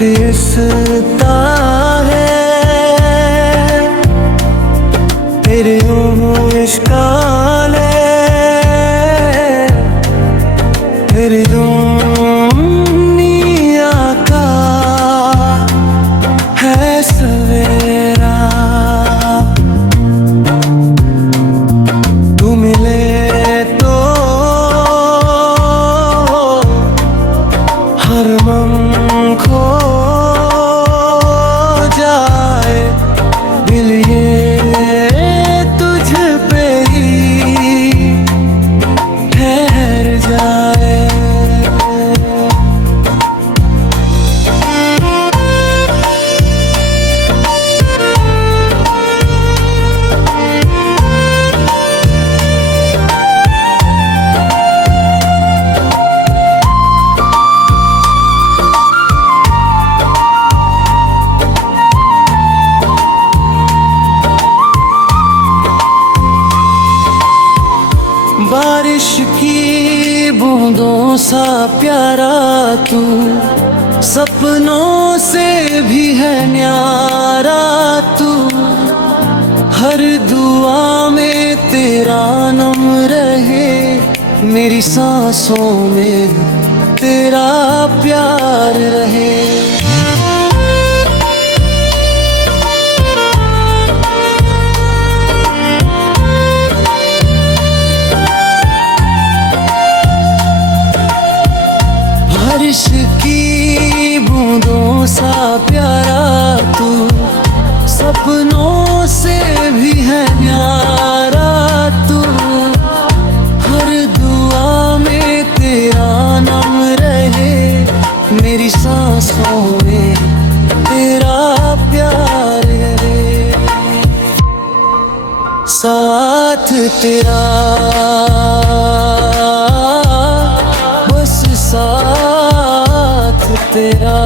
रिश्ता है तेरे इश्काले तेरी दुनिया का है सवेरा। तू मिले तो हर मन खो जाए, दिल ये तुझ पे ही ठहर जाए। बारिश की बूंदों सा प्यारा तू, सपनों से भी है न्यारा तू। हर दुआ में तेरा नाम रहे, मेरी सांसों में तेरा प्यार रहे। बारिश की बूंदों सा प्यारा तू, सपनों से भी है न्यारा तू। हर दुआ में तेरा नाम रहे, मेरी सांसों में तेरा प्यार रहे। साथ तेरा बस साथ तेरा।